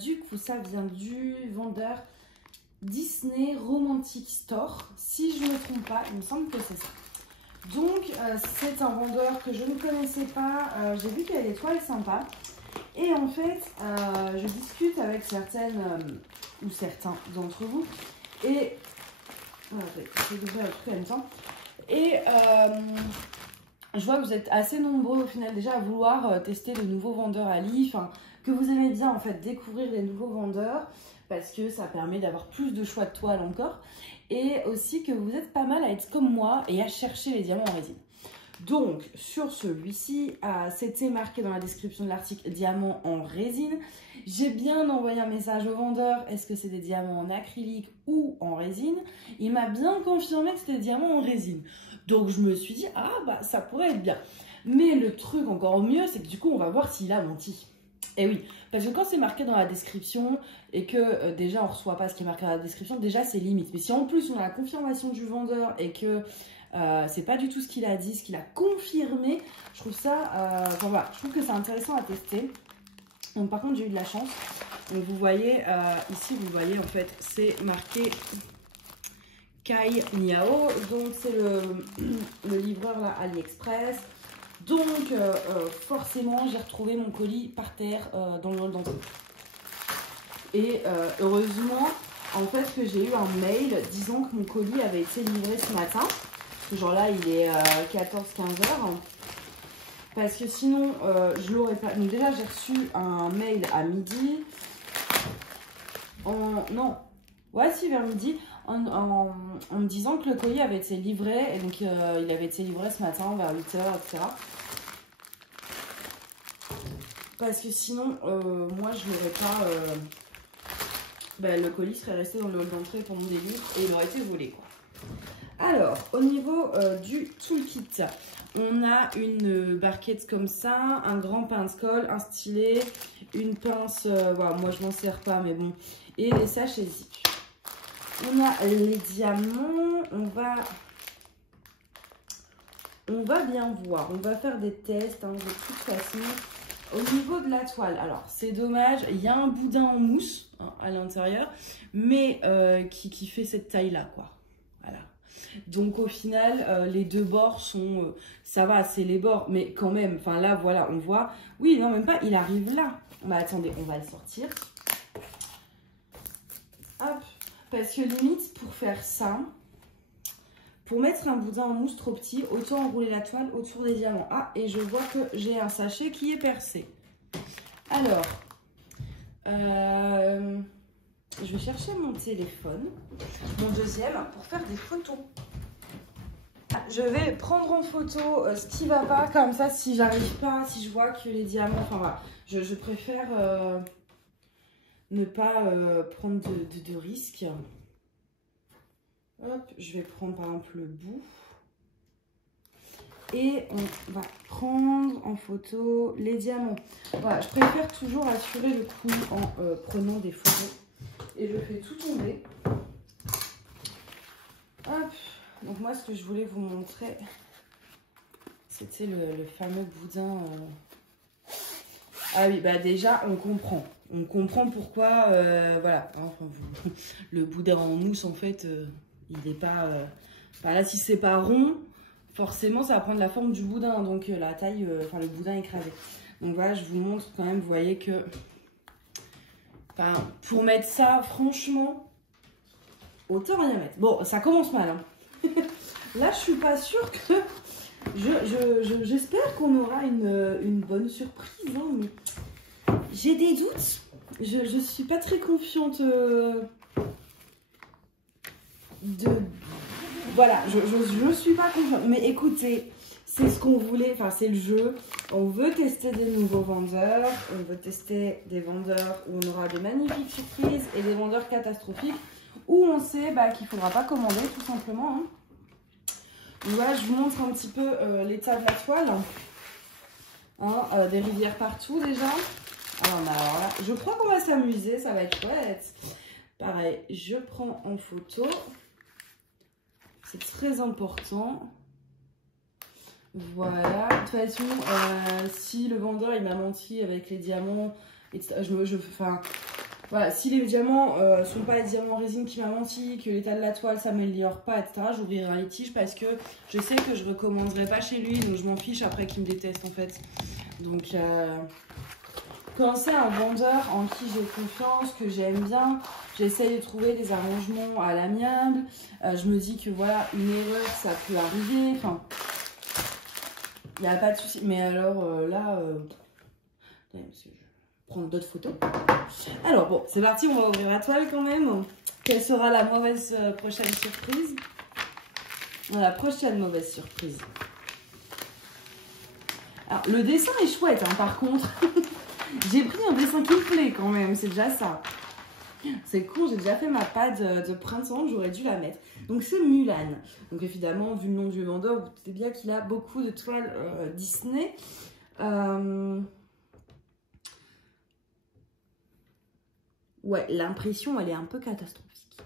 du coup, ça vient du vendeur Disney Romantic Store. Si je ne me trompe pas, il me semble que c'est ça. Donc, c'est un vendeur que je ne connaissais pas. J'ai vu qu'il y a des toiles sympas. Et en fait, je discute avec certaines ou certains d'entre vous. Et voilà, je vais ouvrir le truc en même temps. Et je vois que vous êtes assez nombreux au final déjà à vouloir tester de nouveaux vendeurs Ali. Enfin, que vous aimez bien en fait découvrir les nouveaux vendeurs parce que ça permet d'avoir plus de choix de toiles encore. Et aussi que vous êtes pas mal à être comme moi et à chercher les diamants en résine. Donc, sur celui-ci, c'était marqué dans la description de l'article diamants en résine. J'ai bien envoyé un message au vendeur, est-ce que c'est des diamants en acrylique ou en résine? Il m'a bien confirmé que c'était des diamants en résine. Donc, je me suis dit, ah bah ça pourrait être bien. Mais le truc encore mieux, c'est que du coup, on va voir s'il a menti. Et oui, parce que quand c'est marqué dans la description et que déjà on ne reçoit pas ce qui est marqué dans la description, déjà c'est limite. Mais si en plus on a la confirmation du vendeur et que c'est pas du tout ce qu'il a dit, ce qu'il a confirmé, je trouve ça, enfin voilà, je trouve que c'est intéressant à tester. Donc par contre j'ai eu de la chance. Donc vous voyez, ici vous voyez en fait c'est marqué Kai Niao, donc c'est le livreur là AliExpress. Donc forcément j'ai retrouvé mon colis par terre dans le hall d'entrée. Et heureusement en fait que j'ai eu un mail disant que mon colis avait été livré ce matin. Genre là il est 14-15 heures. Parce que sinon je l'aurais pas. Donc déjà j'ai reçu un mail à midi. Non. Ouais si vers midi. En me disant que le colis avait été livré. Et donc il avait été livré ce matin vers 8 h, etc. Parce que sinon, moi, je n'aurais pas... le colis serait resté dans le hall d'entrée pendant des jours et il aurait été volé, quoi. Alors, au niveau du toolkit, on a une barquette comme ça, un grand pince-colle, un stylet, une pince... voilà, moi, je m'en sers pas, mais bon. Et les sachets zip. On a les diamants, on va bien voir. On va faire des tests, hein, de toute façon. Au niveau de la toile, alors c'est dommage, il y a un boudin en mousse hein, à l'intérieur, mais qui fait cette taille-là, quoi. Voilà. Donc au final, les deux bords sont... ça va, c'est les bords, mais quand même, enfin là, voilà, on voit... Oui, non, même pas, il arrive là. Bah attendez, on va le sortir. Hop, parce que limite, pour faire ça... Pour mettre un boudin en mousse trop petit, autant enrouler la toile autour des diamants. Ah, et je vois que j'ai un sachet qui est percé. Alors, je vais chercher mon téléphone, mon deuxième, pour faire des photos. Je vais prendre en photo ce qui va pas, comme ça, si j'arrive pas, si je vois que les diamants... Enfin voilà, je préfère ne pas prendre de risques. Hop, je vais prendre par exemple le bout. Et on va prendre en photo les diamants. Voilà, je préfère toujours assurer le coup en prenant des photos. Et je fais tout tomber. Hop. Donc moi, ce que je voulais vous montrer, c'était le fameux boudin. Ah oui, bah déjà, on comprend. On comprend pourquoi, voilà. Enfin, le boudin en mousse, en fait... il n'est pas... là, si c'est pas rond, forcément, ça va prendre la forme du boudin. Donc, la taille... le boudin écrasé. Donc, voilà, je vous montre quand même. Vous voyez que... pour mettre ça, franchement, autant rien mettre. Bon, ça commence mal. Hein. Là, je suis pas sûre que... J'espère qu'on aura une bonne surprise. Hein, mais j'ai des doutes. Je suis pas très confiante... Voilà, je suis pas confiante. Mais écoutez, c'est ce qu'on voulait, enfin c'est le jeu. On veut tester des nouveaux vendeurs, on veut tester des vendeurs où on aura des magnifiques surprises et des vendeurs catastrophiques où on sait qu'il ne faudra pas commander tout simplement. Hein. Donc voilà, je vous montre un petit peu l'état de la toile. Hein, des rivières partout déjà. Alors là, je crois qu'on va s'amuser, ça va être chouette. Pareil, je prends en photo. C'est très important. Voilà. De toute façon, si le vendeur il m'a menti avec les diamants, Voilà, si les diamants sont pas les diamants en résine qui m'a menti, que l'état de la toile s'améliore pas, etc., j'ouvrirai un litige parce que je sais que je recommanderai pas chez lui, donc je m'en fiche après qu'il me déteste en fait. Donc quand c'est un vendeur en qui j'ai confiance, que j'aime bien, j'essaye de trouver des arrangements à l'amiable. Je me dis que voilà, une erreur ça peut arriver, enfin il n'y a pas de souci. Mais alors là, prendre d'autres photos. Alors bon, c'est parti, on va ouvrir la toile quand même. Quelle sera la mauvaise prochaine surprise? La prochaine mauvaise surprise. Alors, le dessin est chouette, hein, par contre. J'ai pris un dessin qui me plaît quand même, c'est déjà ça. C'est con, j'ai déjà fait ma pad de printemps, j'aurais dû la mettre. Donc c'est Mulan. Donc évidemment, vu le nom du vendeur, vous savez bien qu'il a beaucoup de toiles Disney. Ouais, l'impression, elle est un peu catastrophique.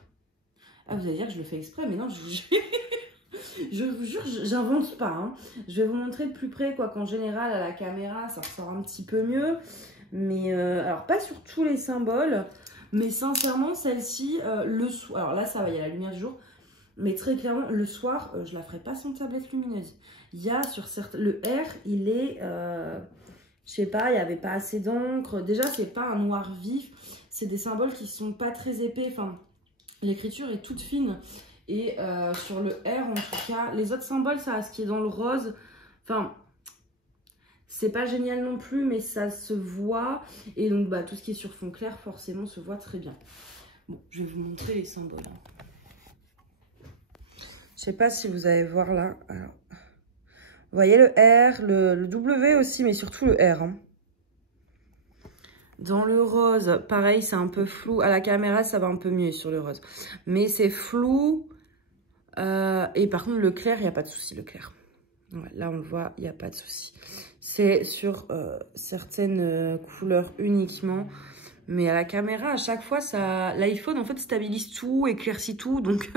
Ah, vous allez dire que je le fais exprès, mais non, je vous jure. Je vous jure, j'invente pas. Hein. Je vais vous montrer de plus près, quoi qu'en général, à la caméra, ça ressort un petit peu mieux. Mais, alors, pas sur tous les symboles. Mais sincèrement, celle-ci, le soir... Alors là, ça va, il y a la lumière du jour. Mais très clairement, le soir, je la ferai pas sans tablette lumineuse. Il y a sur certains... Le R, il est... je sais pas, il n'y avait pas assez d'encre. Déjà, c'est pas un noir vif. C'est des symboles qui sont pas très épais. Enfin, l'écriture est toute fine. Et sur le R, en tout cas, les autres symboles, ça, ce qui est dans le rose, enfin, c'est pas génial non plus, mais ça se voit. Et donc, bah, tout ce qui est sur fond clair, forcément, se voit très bien. Bon, je vais vous montrer les symboles. Je sais pas si vous allez voir là. Alors, vous voyez le R, le W aussi, mais surtout le R. Hein. Dans le rose, pareil, c'est un peu flou. À la caméra, ça va un peu mieux sur le rose. Mais c'est flou. Et par contre, le clair, il n'y a pas de souci, le clair. Ouais, là, on le voit, il n'y a pas de souci. C'est sur certaines couleurs uniquement. Mais à la caméra, à chaque fois, l'iPhone, en fait, stabilise tout, éclaircit tout. Donc,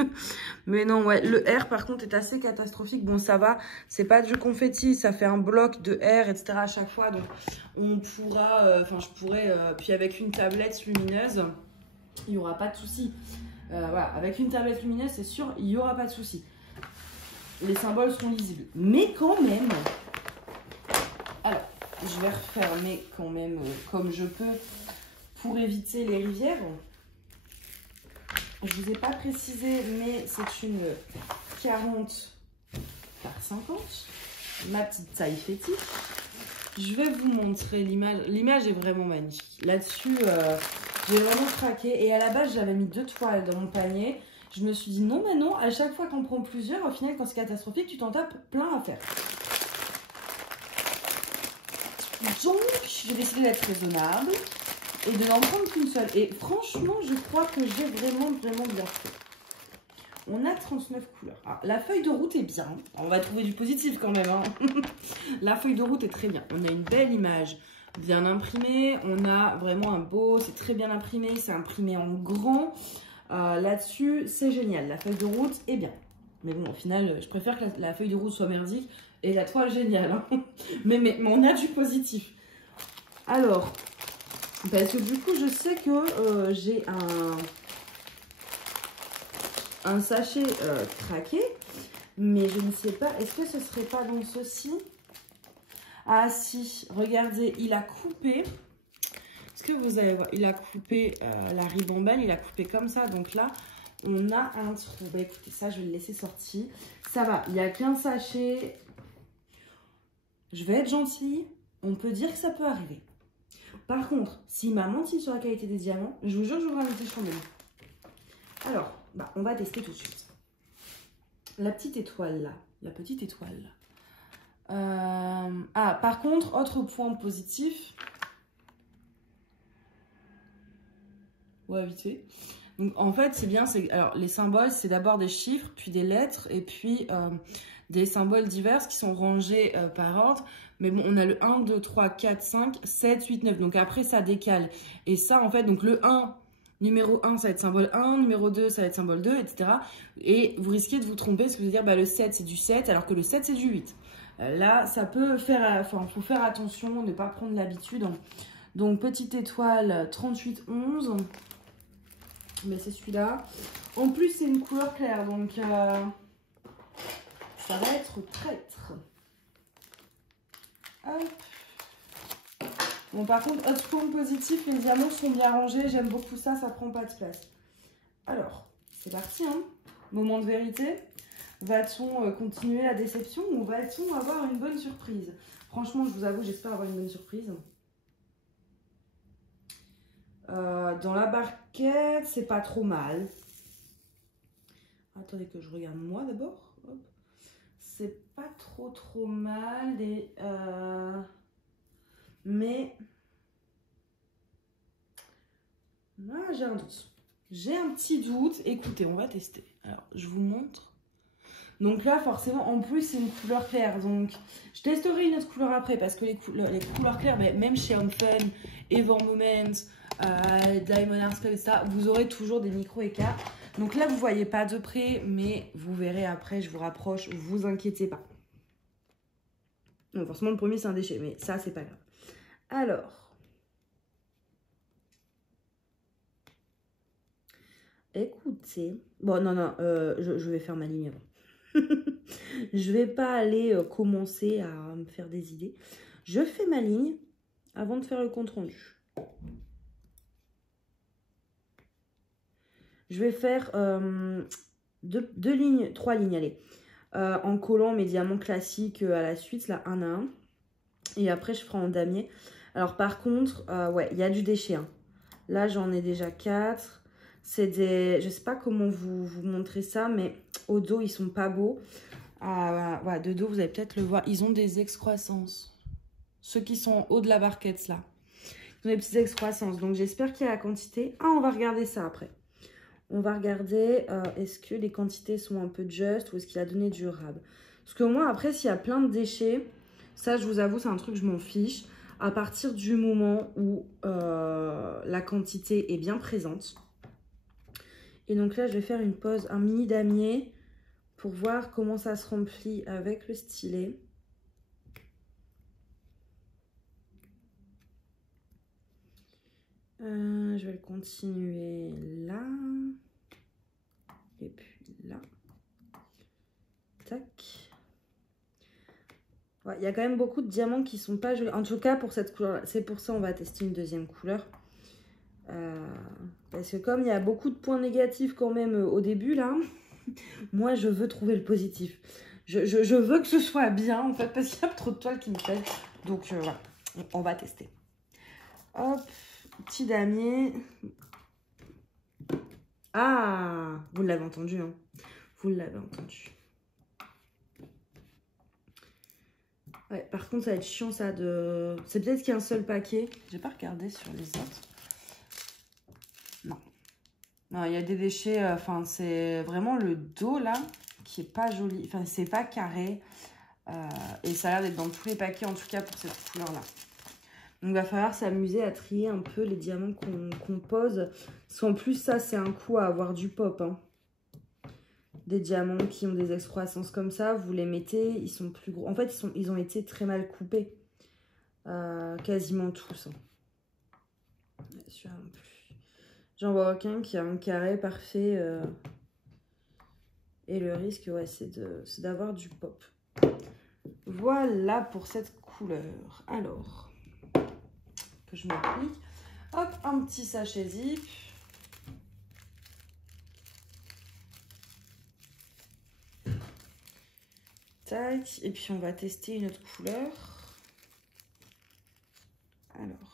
mais non, ouais, le R, par contre, est assez catastrophique. Bon, ça va, c'est pas du confetti, ça fait un bloc de R, etc. à chaque fois. Donc, on pourra, enfin, je pourrais, puis avec une tablette lumineuse, il n'y aura pas de souci. Voilà, avec une tablette lumineuse, c'est sûr, il n'y aura pas de souci. Les symboles seront lisibles. Mais quand même, alors, je vais refermer quand même comme je peux pour éviter les rivières. Je ne vous ai pas précisé, mais c'est une 40 par 50, ma petite taille fétiche. Je vais vous montrer l'image. L'image est vraiment magnifique. Là-dessus, j'ai vraiment craqué. Et à la base, j'avais mis 2 toiles dans mon panier. Je me suis dit non, mais non, à chaque fois qu'on prend plusieurs, au final, quand c'est catastrophique, tu t'en tapes plein à faire. Donc, j'ai décidé d'être raisonnable et de n'en prendre qu'une seule. Et franchement, je crois que j'ai vraiment bien fait. On a 39 couleurs. Alors, la feuille de route est bien. On va trouver du positif quand même. Hein. La feuille de route est très bien. On a une belle image bien imprimée. On a vraiment un beau... C'est très bien imprimé. C'est imprimé en grand. Là-dessus, c'est génial. La feuille de route est bien. Mais bon, au final, je préfère que la feuille de route soit merdique et la toile géniale. Hein. mais on a du positif. Alors, parce que du coup, je sais que j'ai un sachet craqué, mais je ne sais pas, est-ce que ce serait pas dans ceci? Ah si, regardez, il a coupé, est-ce que vous allez voir, il a coupé la ribambelle, il a coupé comme ça, donc là, on a un trou. Bah écoutez, ça, je vais le laisser sortir. Ça va, il n'y a qu'un sachet. Je vais être gentille, on peut dire que ça peut arriver. Par contre, s'il m'a menti sur la qualité des diamants, je vous jure que j'ouvre un petit chandelier. Alors, bah, on va tester tout de suite. La petite étoile là. La petite étoile là. Ah, par contre, autre point positif. Ouais, vite fait. Donc, en fait, c'est bien. Alors, les symboles, c'est d'abord des chiffres, puis des lettres, et puis des symboles divers qui sont rangés par ordre. Mais bon, on a le 1, 2, 3, 4, 5, 7, 8, 9. Donc, après, ça décale. Et ça, en fait, donc le 1... Numéro 1, ça va être symbole 1, numéro 2, ça va être symbole 2, etc. Et vous risquez de vous tromper, parce que je veux dire, bah, le 7, c'est du 7, alors que le 7, c'est du 8. Là, ça peut faire... Enfin, il faut faire attention, ne pas prendre l'habitude Donc, petite étoile 3811. Mais c'est celui-là. En plus, c'est une couleur claire. Donc, ça va être traître. Hop. Bon, par contre, autre point positif, les diamants sont bien rangés. J'aime beaucoup ça, ça prend pas de place. Alors, c'est parti, hein. Moment de vérité. Va-t-on continuer la déception ou va-t-on avoir une bonne surprise? Franchement, je vous avoue, j'espère avoir une bonne surprise. Dans la barquette, c'est pas trop mal. Attendez que je regarde moi d'abord. C'est pas trop mal. Mais là, j'ai un doute. J'ai un petit doute. Écoutez, on va tester. Alors, je vous montre. Donc là, forcément, en plus, c'est une couleur claire. Donc, je testerai une autre couleur après parce que les couleurs claires, même chez Home Fun, Evor Moment, Diamond Art Club, etc., vous aurez toujours des micro-écarts. Donc là, vous ne voyez pas de près, mais vous verrez après, je vous rapproche, vous inquiétez pas. Donc forcément, le premier, c'est un déchet, mais ça, c'est pas grave. Alors, écoutez, bon, non, je vais faire ma ligne avant. Je vais pas aller commencer à me faire des idées. Je fais ma ligne avant de faire le compte rendu. Je vais faire 3 lignes, allez. En collant mes diamants classiques à la suite, là, un à un. Et après, je ferai en damier. Alors, par contre, ouais, il y a du déchet. Hein. Là, j'en ai déjà 4. C'est des... Je sais pas comment vous montrer ça, mais au dos, ils sont pas beaux. Voilà, de dos, vous allez peut-être le voir. Ils ont des excroissances. Ceux qui sont en haut de la barquette, là. Ils ont des petites excroissances. Donc, j'espère qu'il y a la quantité. Ah, on va regarder ça après. On va regarder, est-ce que les quantités sont un peu just ou est-ce qu'il a donné durable. Parce que moi, après, s'il y a plein de déchets, ça, je vous avoue, c'est un truc, je m'en fiche. À partir du moment où la quantité est bien présente. Et donc là, je vais faire une pause, un mini damier pour voir comment ça se remplit avec le stylet. Je vais le continuer là. Et puis là. Tac. Ouais, il y a quand même beaucoup de diamants qui sont pas jolis. En tout cas, pour cette couleur-là. C'est pour ça qu'on va tester une deuxième couleur. Parce que comme il y a beaucoup de points négatifs quand même au début, là, moi, je veux trouver le positif. Je veux que ce soit bien, en fait, parce qu'il y a trop de toiles qui me plaisent. Donc, voilà, on va tester. Hop, petit damier. Ah, vous l'avez entendu, hein. Vous l'avez entendu. Ouais, par contre, ça va être chiant, ça, de... C'est peut-être qu'il y a un seul paquet. J'ai pas regardé sur les autres. Non. Non, il y a des déchets, enfin, c'est vraiment le dos, là, qui est pas joli. Enfin, c'est pas carré. Et ça a l'air d'être dans tous les paquets, en tout cas, pour cette couleur-là. Donc, il va falloir s'amuser à trier un peu les diamants qu'on pose. Parce qu'en plus, ça, c'est un coup à avoir du pop, hein. Des diamants qui ont des excroissances comme ça, vous les mettez, ils sont plus gros. En fait, ils ont été très mal coupés. Quasiment tous. Hein. Celui-là non plus. J'en vois aucun qui a un carré parfait. Et le risque, ouais, c'est d'avoir du pop. Voilà pour cette couleur. Alors, que je m'applique. Hop, un petit sachet zip. Tac. Et puis, on va tester une autre couleur. Alors.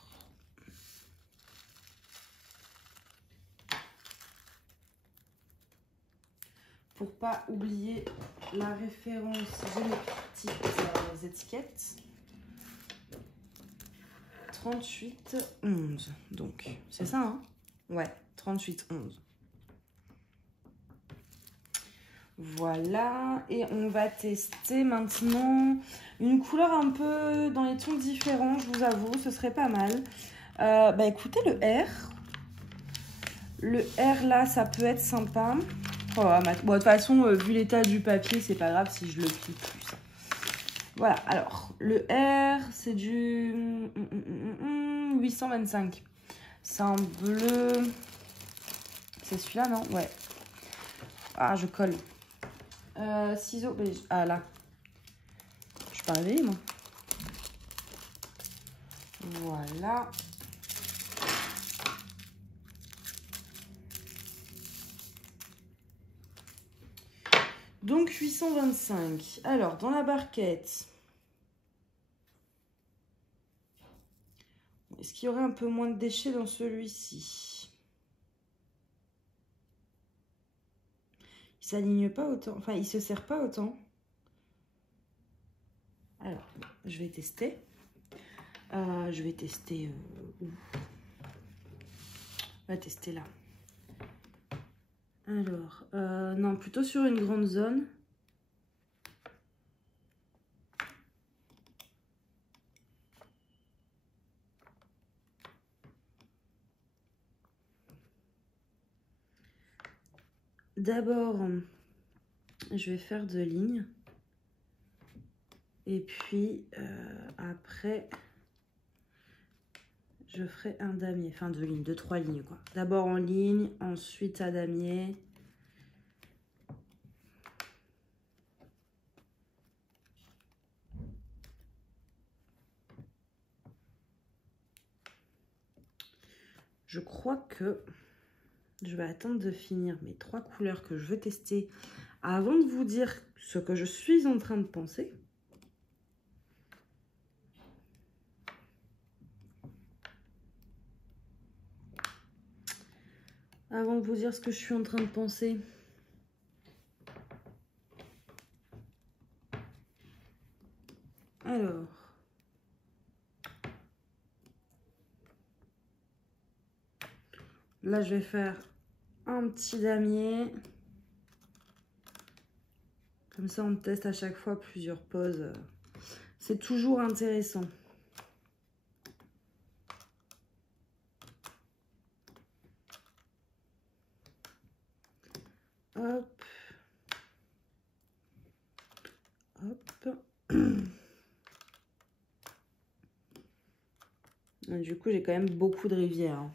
Pour pas oublier la référence de mes petites étiquettes. 38,11. Donc, c'est ça, hein? Ouais, 38,11. Voilà. Et on va tester maintenant une couleur un peu dans les tons différents, je vous avoue. Ce serait pas mal. Bah, écoutez, le R. Le R, là, ça peut être sympa. Oh, bon, de toute façon, vu l'état du papier, c'est pas grave si je le plie plus. Voilà, alors, le R, c'est du 825. C'est un bleu... C'est celui-là, non? Ouais. Ah, je colle. Ciseaux... Ah, là. Je suis pas réveillée, moi. Voilà. Donc 825. Alors, dans la barquette, est-ce qu'il y aurait un peu moins de déchets dans celui-ci? Il s'aligne pas autant. Enfin, il se serre pas autant. Alors, je vais tester. Je vais tester où? On va tester là. Alors, non, plutôt sur une grande zone. D'abord, je vais faire 2 lignes. Et puis, après, je ferai un damier. Enfin, 2 lignes, 2-3 lignes, quoi. D'abord en ligne, ensuite à damier. Je crois que je vais attendre de finir mes 3 couleurs que je veux tester avant de vous dire ce que je suis en train de penser. Avant de vous dire ce que je suis en train de penser. Alors. Là, je vais faire un petit damier. Comme ça, on teste à chaque fois plusieurs poses. C'est toujours intéressant. Hop. Hop. Du coup, j'ai quand même beaucoup de rivières.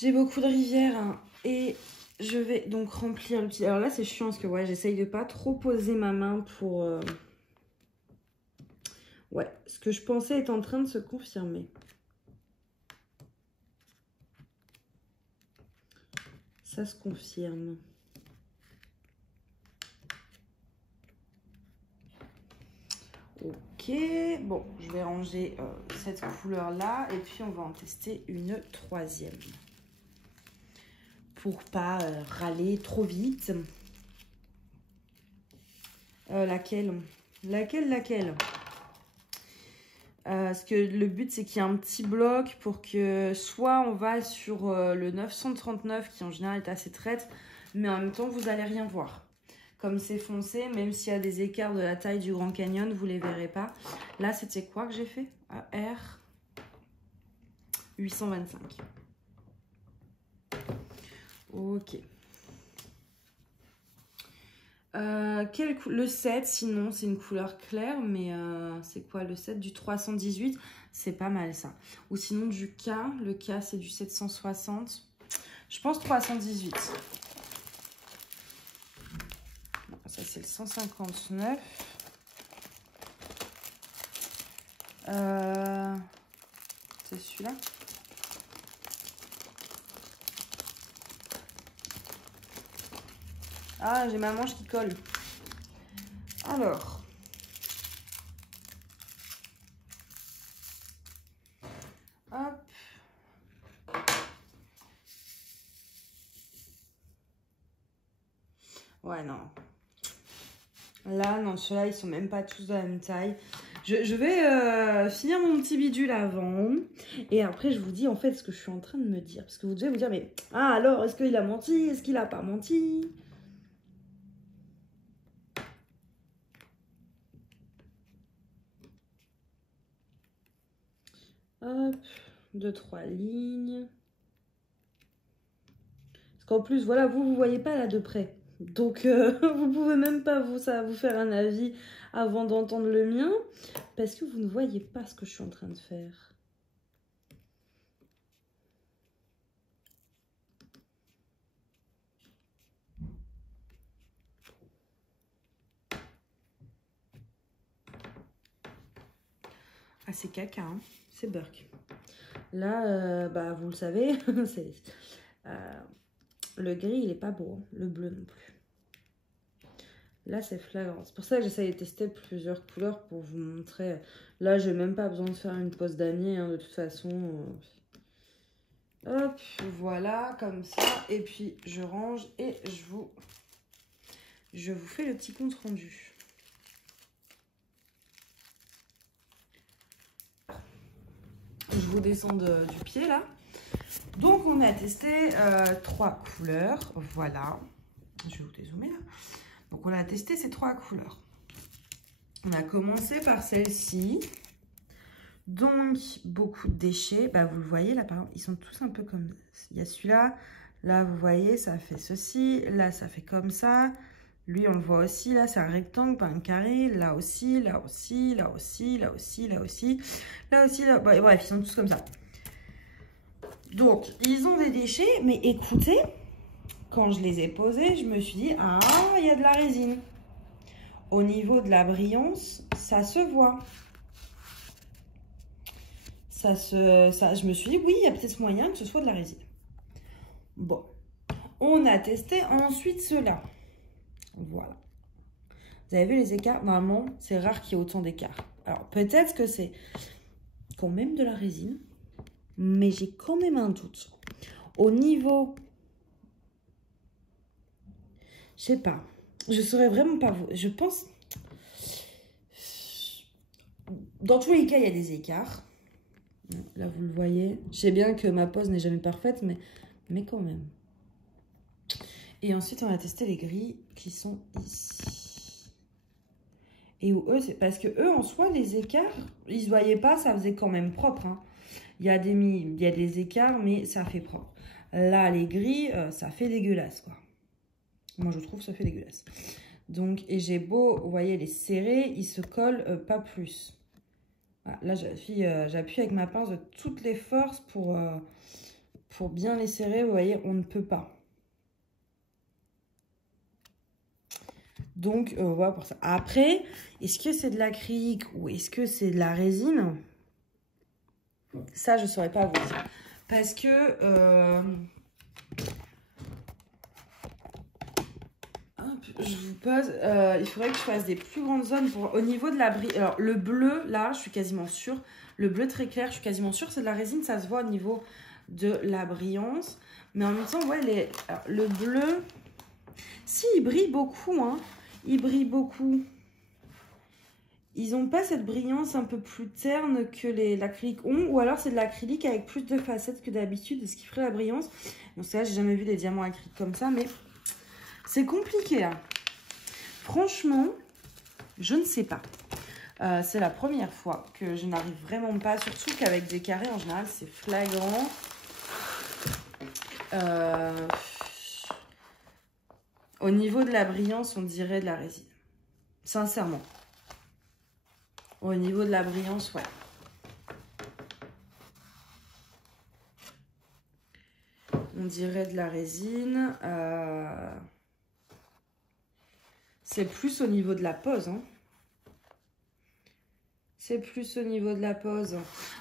J'ai beaucoup de rivières et je vais donc remplir le petit... Alors là, c'est chiant parce que ouais, j'essaye de pas trop poser ma main pour... Ouais, ce que je pensais est en train de se confirmer. Ça se confirme. Ok, bon, je vais ranger cette couleur-là et puis on va en tester une 3e. Pour pas râler trop vite. Laquelle? Parce que le but, c'est qu'il y ait un petit bloc pour que soit on va sur le 939 qui en général est assez traite, mais en même temps, vous n'allez rien voir. Comme c'est foncé, même s'il y a des écarts de la taille du Grand Canyon, vous ne les verrez pas. Là, c'était quoi que j'ai fait? R 825. Ok. Le 7, sinon, c'est une couleur claire, mais c'est quoi le 7 du 318? C'est pas mal ça. Ou sinon du K, le K c'est du 760. Je pense 318. Ça c'est le 159. C'est celui-là. Ah, j'ai ma manche qui colle. Alors. Hop. Ouais, non. Là, non, ceux-là, ils sont même pas tous de la même taille. Je vais finir mon petit bidule avant. Et après, je vous dis en fait ce que je suis en train de me dire. Parce que vous devez vous dire, mais... Ah, alors, est-ce qu'il a menti? Est-ce qu'il a pas menti? Hop, 2-3 lignes. Parce qu'en plus, voilà, vous voyez pas là de près. Donc, vous pouvez même pas vous faire un avis avant d'entendre le mien. Parce que vous ne voyez pas ce que je suis en train de faire. Ah, c'est caca, hein. C'est Burke. Là, bah, vous le savez, le gris, il est pas beau, hein. Le bleu non plus. Là, c'est flagrant. C'est pour ça que j'essaye de tester plusieurs couleurs pour vous montrer. Là, j'ai même pas besoin de faire une pose damier, hein, de toute façon. Hop, voilà, comme ça. Et puis, je range et je vous fais le petit compte rendu. Je vous descends du pied là. Donc on a testé 3 couleurs. Voilà. Je vais vous dézoomer là. Donc on a testé ces 3 couleurs. On a commencé par celle-ci. Donc beaucoup de déchets. Bah, vous le voyez là, par exemple, ils sont tous un peu comme... Il y a celui-là. Là, vous voyez, ça fait ceci. Là, ça fait comme ça. Lui, on le voit aussi, là, c'est un rectangle, pas un carré. Là aussi, là aussi, là aussi, là aussi, là aussi. Là aussi, là... Bon, bref, ils sont tous comme ça. Donc, ils ont des déchets, mais écoutez, quand je les ai posés, je me suis dit, ah, il y a de la résine. Au niveau de la brillance, ça se voit. Je me suis dit, oui, il y a peut-être moyen que ce soit de la résine. Bon, on a testé ensuite ceux-là. Voilà. Vous avez vu les écarts? Normalement, c'est rare qu'il y ait autant d'écarts. Alors, peut-être que c'est quand même de la résine, mais j'ai quand même un doute. Au niveau... Je sais pas. Je saurais vraiment pas vous... Je pense... Dans tous les cas, il y a des écarts. Là, vous le voyez. Je sais bien que ma pose n'est jamais parfaite, mais quand même. Et ensuite, on a testé les gris qui sont ici. Et où eux, c'est parce que eux, en soi, les écarts, ils se voyaient pas, ça faisait quand même propre. Hein. Il y a des écarts, mais ça fait propre. Là, les gris, ça fait dégueulasse, quoi. Moi, je trouve que ça fait dégueulasse. Donc, et j'ai beau, vous voyez, les serrer, ils se collent pas plus. Voilà, là, j'appuie avec ma pince de toutes les forces pour bien les serrer. Vous voyez, on ne peut pas. Donc, voilà pour ça. Après, est-ce que c'est de l'acrylique ou est-ce que c'est de la résine? Ça, je ne saurais pas vous dire. Parce que... je vous pose, il faudrait que je fasse des plus grandes zones pour, au niveau de la brille. Alors, le bleu, là, je suis quasiment sûre. Le bleu très clair, je suis quasiment sûre. C'est de la résine, ça se voit au niveau de la brillance. Mais en même temps, ouais, alors, le bleu... Si, il brille beaucoup, hein. Il brille beaucoup. Ils n'ont pas cette brillance un peu plus terne que l'acrylique ont. Ou alors, c'est de l'acrylique avec plus de facettes que d'habitude, ce qui ferait la brillance. Donc, ça, j'ai jamais vu des diamants acryliques comme ça, mais... C'est compliqué, hein. Franchement, je ne sais pas. C'est la première fois que je n'arrive vraiment pas, surtout qu'avec des carrés, en général, c'est flagrant. Au niveau de la brillance, on dirait de la résine. Sincèrement. Au niveau de la brillance, ouais. On dirait de la résine. C'est plus au niveau de la pose. Hein. C'est plus au niveau de la pose.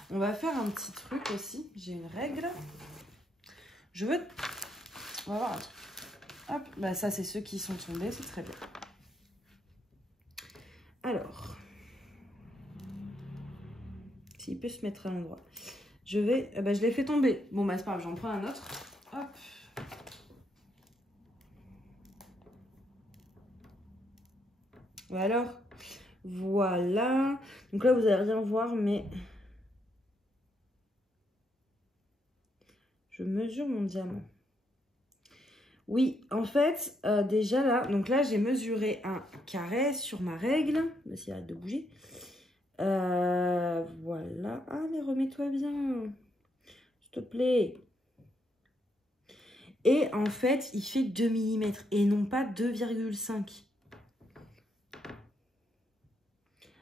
On va faire un petit truc aussi. J'ai une règle. On va voir un truc. Hop, bah ça c'est ceux qui sont tombés, c'est très bien. Alors. S'il peut se mettre à l'endroit. Je l'ai fait tomber. Bon bah c'est pas grave, j'en prends un autre. Hop. Alors, voilà. Donc là, vous n'allez rien voir, mais je mesure mon diamant. Oui, en fait, déjà là, donc là, j'ai mesuré un carré sur ma règle. On va essayer d'arrêter de bouger. Voilà. Ah, mais remets-toi bien, s'il te plaît. Et en fait, il fait 2 mm et non pas 2,5.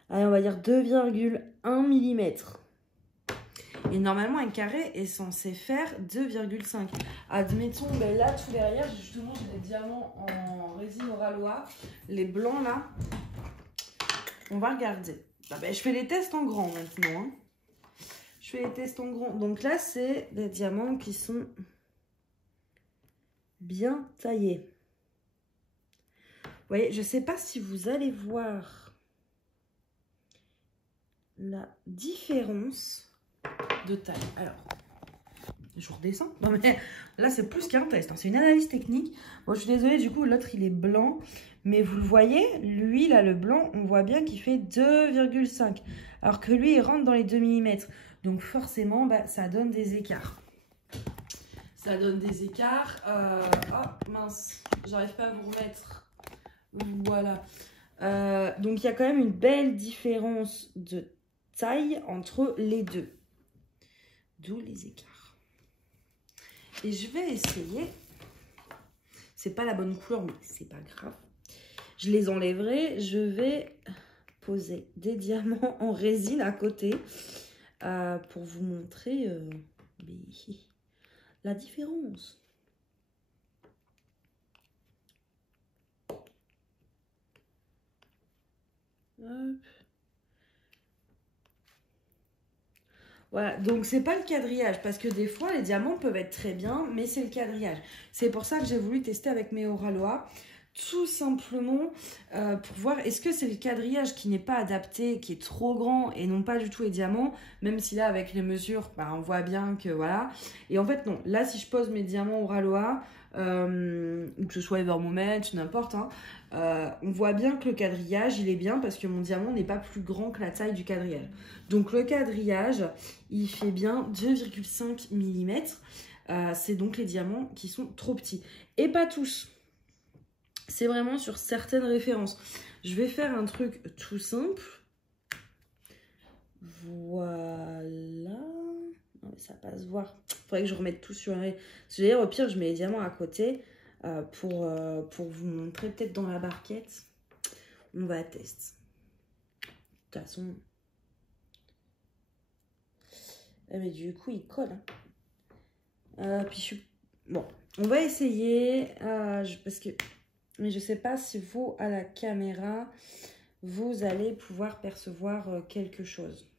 Allez, on va dire 2,1 mm. Et normalement, un carré est censé faire 2,5. Admettons, ben là, tout derrière, justement, j'ai des diamants en résine Oraloa. Les blancs, là, on va regarder. Ah ben, je fais les tests en grand maintenant. Hein. Je fais les tests en grand. Donc là, c'est des diamants qui sont bien taillés. Vous voyez, je ne sais pas si vous allez voir la différence de taille. Alors, je redescends. Non mais là, c'est plus qu'un test. Hein. C'est une analyse technique. Bon, je suis désolée, du coup, l'autre, il est blanc. Mais vous le voyez, lui, là, le blanc, on voit bien qu'il fait 2,5. Alors que lui, il rentre dans les 2 mm. Donc forcément, bah, ça donne des écarts. Ça donne des écarts. Oh, mince, j'arrive pas à vous remettre. Voilà. Donc, il y a quand même une belle différence de taille entre les deux. D'où les écarts. Et je vais essayer. C'est pas la bonne couleur, mais c'est pas grave. Je les enlèverai. Je vais poser des diamants en résine à côté pour vous montrer la différence. Hop. Voilà, donc c'est pas le quadrillage parce que des fois les diamants peuvent être très bien, mais c'est le quadrillage. C'est pour ça que j'ai voulu tester avec mes Oraloa, tout simplement pour voir est-ce que c'est le quadrillage qui n'est pas adapté, qui est trop grand et non pas du tout les diamants, même si là avec les mesures, bah, on voit bien que voilà. Et en fait non, là si je pose mes diamants Oraloa, que ce soit Ever Moment, n'importe, hein, on voit bien que le quadrillage il est bien parce que mon diamant n'est pas plus grand que la taille du quadrillage. Donc le quadrillage il fait bien 2,5 mm. C'est donc les diamants qui sont trop petits. Et pas tous. C'est vraiment sur certaines références. Je vais faire un truc tout simple. Voilà. Non, mais ça va pas se voir. Il faudrait que je remette tout sur un... D'ailleurs, au pire, je mets les diamants à côté pour vous montrer peut-être dans la barquette. On va tester. De toute façon... mais du coup, il colle. Hein. Puis je suis... Bon, on va essayer. Parce que... Mais je ne sais pas si vous, à la caméra, vous allez pouvoir percevoir quelque chose.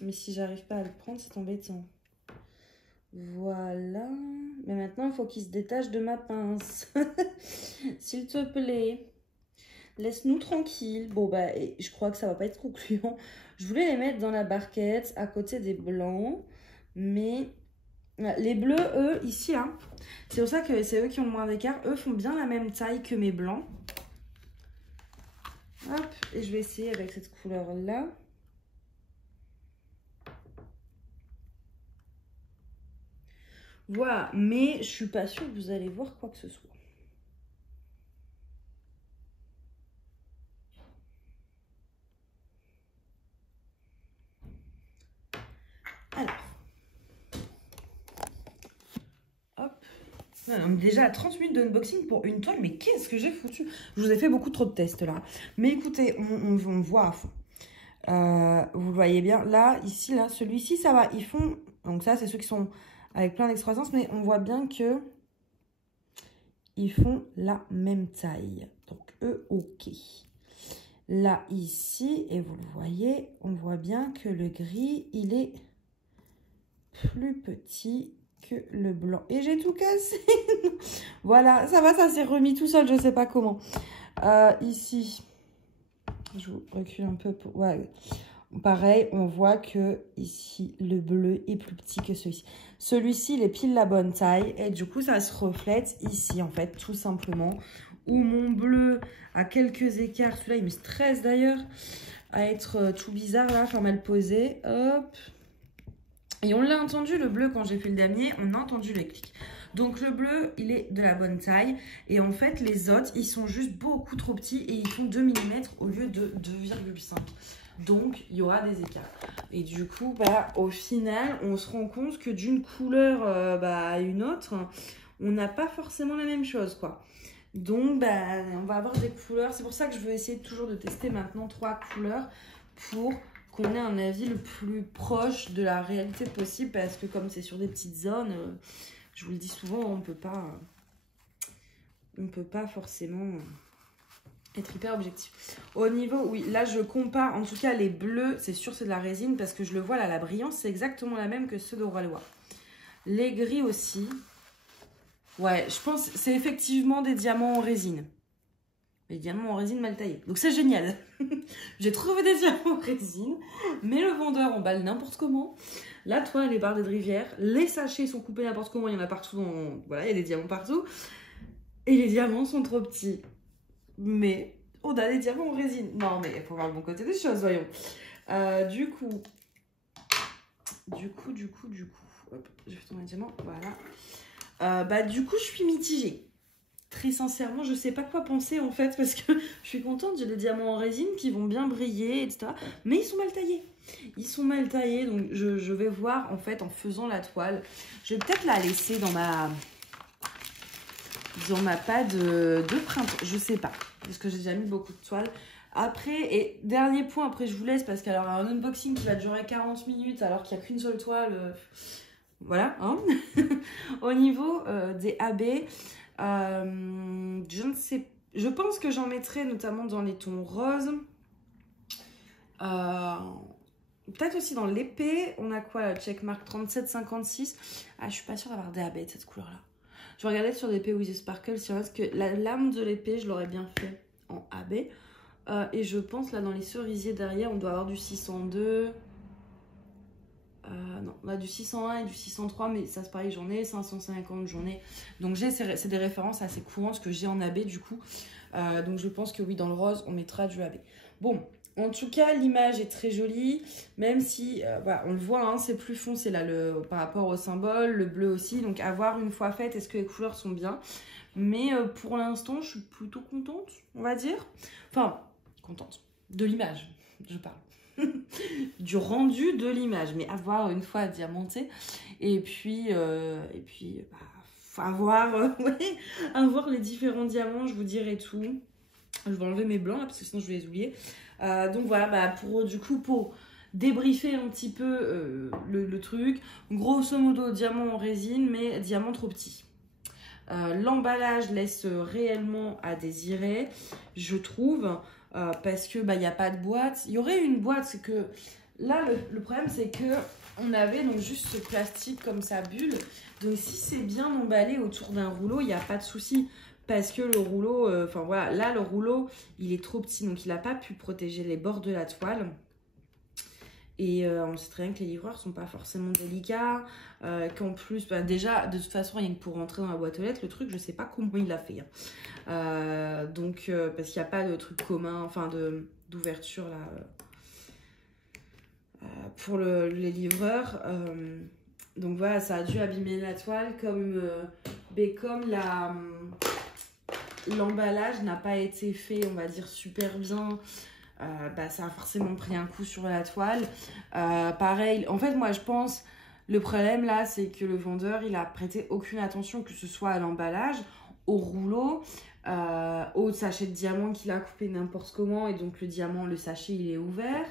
Mais si j'arrive pas à le prendre, c'est embêtant. Voilà. Mais maintenant, il faut qu'il se détache de ma pince. S'il te plaît. Laisse-nous tranquille. Bon, bah, je crois que ça va pas être concluant. Je voulais les mettre dans la barquette, à côté des blancs. Mais... Les bleus, eux, ici, hein, c'est pour ça que c'est eux qui ont le moins d'écart. Eux font bien la même taille que mes blancs. Hop, et je vais essayer avec cette couleur-là. Voilà, mais je suis pas sûre que vous allez voir quoi que ce soit. Alors. Déjà à 30 minutes d'unboxing pour une toile, mais qu'est-ce que j'ai foutu? Je vous ai fait beaucoup trop de tests là. Mais écoutez, on voit à fond. Vous le voyez bien. Là, ici, là, celui-ci, ça va. Ils font... Donc ça, c'est ceux qui sont avec plein d'excroissance, mais on voit bien que ils font la même taille. Donc, eux, ok. Là, ici, et vous le voyez, on voit bien que le gris, il est plus petit que le blanc. Et j'ai tout cassé. Voilà, ça va, ça s'est remis tout seul, je sais pas comment. Ici, je vous recule un peu. Ouais. Pareil, on voit que ici, le bleu est plus petit que celui-ci. Celui-ci, il est pile la bonne taille. Et du coup, ça se reflète ici, en fait, tout simplement. Où mon bleu a quelques écarts. Celui-là, il me stresse d'ailleurs à être tout bizarre, là, enfin mal posé. Hop. Et on l'a entendu, le bleu, quand j'ai fait le damier, on a entendu les clics. Donc le bleu, il est de la bonne taille. Et en fait, les autres, ils sont juste beaucoup trop petits et ils font 2 mm au lieu de 2,5. Donc, il y aura des écarts. Et du coup, bah, au final, on se rend compte que d'une couleur à une autre, on n'a pas forcément la même chose, quoi. Donc, bah, on va avoir des couleurs. C'est pour ça que je veux essayer toujours de tester maintenant 3 couleurs pour qu'on ait un avis le plus proche de la réalité possible. Parce que comme c'est sur des petites zones, je vous le dis souvent, on peut pas forcément être hyper objectif. Au niveau, oui, là je compare, en tout cas les bleus, c'est sûr c'est de la résine parce que je le vois là, la brillance c'est exactement la même que ceux de Roi-Loire. Les gris aussi. Ouais, je pense que c'est effectivement des diamants en résine. Les diamants en résine mal taillés. Donc c'est génial. J'ai trouvé des diamants en résine, mais le vendeur emballe n'importe comment. La toile est bardée de rivière. Les sachets sont coupés n'importe comment. Il y en a partout. Voilà, il y a des diamants partout. Et les diamants sont trop petits. Mais on a des diamants en résine. Non, mais il faut voir le bon côté des choses, voyons. Du coup. Hop, je vais tourner les diamants. Voilà. Du coup, je suis mitigée. Très sincèrement, je sais pas quoi penser en fait, parce que je suis contente, j'ai des diamants en résine qui vont bien briller, etc. Mais ils sont mal taillés. Ils sont mal taillés, donc je vais voir en fait en faisant la toile. Je vais peut-être la laisser dans ma pâte de printemps, je sais pas, parce que j'ai déjà mis beaucoup de toile. Après, et dernier point, après je vous laisse, parce qu'il y aura un unboxing qui va durer 40 minutes alors qu'il n'y a qu'une seule toile. Voilà, hein. Au niveau des AB, je ne sais, je pense que j'en mettrai notamment dans les tons roses. Peut-être aussi dans l'épée. On a quoi là? Checkmark 37,56. Ah, je suis pas sûre d'avoir des AB de cette couleur-là. Je vais regarder sur l'épée with the sparkle si on reste que la lame de l'épée, je l'aurais bien fait en AB. Et je pense là dans les cerisiers derrière, on doit avoir du 602. Non, on a du 601 et du 603, mais ça c'est pareil, j'en ai 550, j'en ai. Donc c'est des références assez courantes que j'ai en AB du coup. Donc je pense que oui, dans le rose, on mettra du AB. Bon, en tout cas, l'image est très jolie, même si, voilà, on le voit, hein, c'est plus foncé là, par rapport au symbole, le bleu aussi. Donc à voir une fois faite, est-ce que les couleurs sont bien. Mais pour l'instant, je suis plutôt contente, on va dire. Enfin, contente de l'image, je parle. Du rendu de l'image, mais à voir une fois diamanté. Et puis faut avoir, ouais, avoir les différents diamants, je vous dirai tout. Je vais enlever mes blancs là, parce que sinon je vais les oublier. Donc voilà, pour débriefer un petit peu le truc, grosso modo diamant en résine, mais diamant trop petit. L'emballage laisse réellement à désirer, je trouve. Parce que il n'y a pas de boîte. Il y aurait une boîte, c'est que là le problème c'est que on avait donc juste ce plastique comme ça bulle. Donc si c'est bien emballé autour d'un rouleau, il n'y a pas de souci, parce que le rouleau, enfin voilà, là le rouleau il est trop petit, donc il n'a pas pu protéger les bords de la toile. Et on sait très bien que les livreurs sont pas forcément délicats, qu'en plus, déjà, de toute façon, rien que pour rentrer dans la boîte aux lettres, le truc, je sais pas comment il l'a fait. Hein. Parce qu'il n'y a pas de truc commun, enfin d'ouverture là, pour les livreurs. Donc voilà, ça a dû abîmer la toile, comme l'emballage n'a pas été fait, on va dire, super bien. Ça a forcément pris un coup sur la toile. Pareil, en fait, moi, je pense, le problème là, c'est que le vendeur, il a prêté aucune attention, que ce soit à l'emballage, au rouleau, au sachet de diamant qu'il a coupé n'importe comment, et donc le diamant, le sachet, il est ouvert.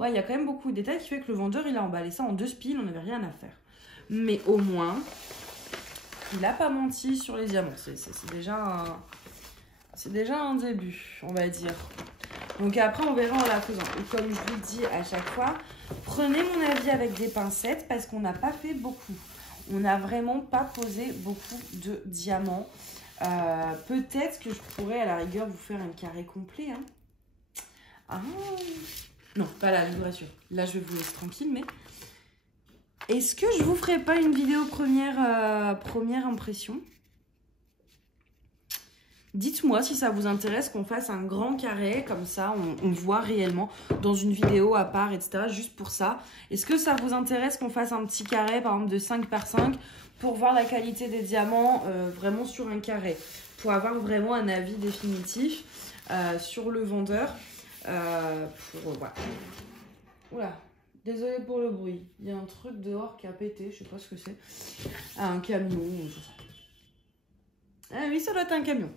Ouais, il y a quand même beaucoup de détails qui fait que le vendeur, il a emballé ça en 2 spiles, on n'avait rien à faire. Mais au moins, il n'a pas menti sur les diamants. C'est déjà un début, on va dire. Donc après, on verra en la faisant. Et comme je vous le dis à chaque fois, prenez mon avis avec des pincettes parce qu'on n'a pas fait beaucoup. On n'a vraiment pas posé beaucoup de diamants. Peut-être que je pourrais à la rigueur vous faire un carré complet. Hein. Ah. Non, pas là, je vous rassure. Là, je vais vous laisser tranquille, mais... Est-ce que je vous ferai pas une vidéo première impression ? Dites-moi si ça vous intéresse qu'on fasse un grand carré, comme ça on voit réellement dans une vidéo à part, etc. Juste pour ça. Est-ce que ça vous intéresse qu'on fasse un petit carré, par exemple de 5 par 5, pour voir la qualité des diamants vraiment sur un carré, pour avoir vraiment un avis définitif sur le vendeur. Voilà. Oula, désolée pour le bruit. Il y a un truc dehors qui a pété, je sais pas ce que c'est. Ah, un camion, je sais. Ah oui, ça doit être un camion.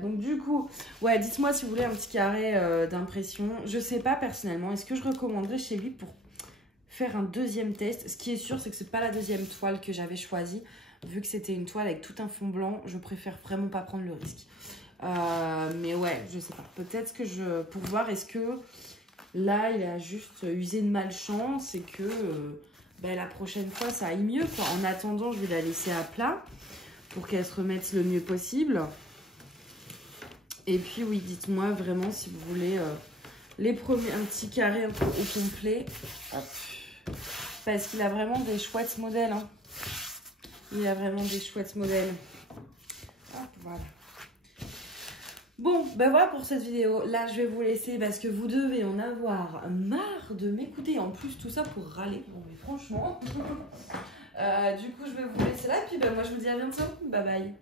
Donc du coup, ouais, dites-moi si vous voulez un petit carré d'impression. Je sais pas personnellement, est-ce que je recommanderais chez lui pour faire un deuxième test? Ce qui est sûr, c'est que c'est pas la deuxième toile que j'avais choisie. Vu que c'était une toile avec tout un fond blanc, je préfère vraiment pas prendre le risque. Mais ouais, je sais pas. Peut-être que pour voir, est-ce que là, il a juste usé de malchance et que la prochaine fois, ça aille mieux, quoi. En attendant, je vais la laisser à plat pour qu'elle se remette le mieux possible. Et puis, oui, dites-moi vraiment si vous voulez un petit carré au complet. Hop. Parce qu'il a vraiment des chouettes modèles. Hein. Il a vraiment des chouettes modèles. Hop, voilà. Bon, ben voilà pour cette vidéo. Là, je vais vous laisser parce que vous devez en avoir marre de m'écouter. En plus, tout ça pour râler. Bon, mais franchement. Du coup, je vais vous laisser là. Puis, moi, je vous dis à bientôt. Bye bye.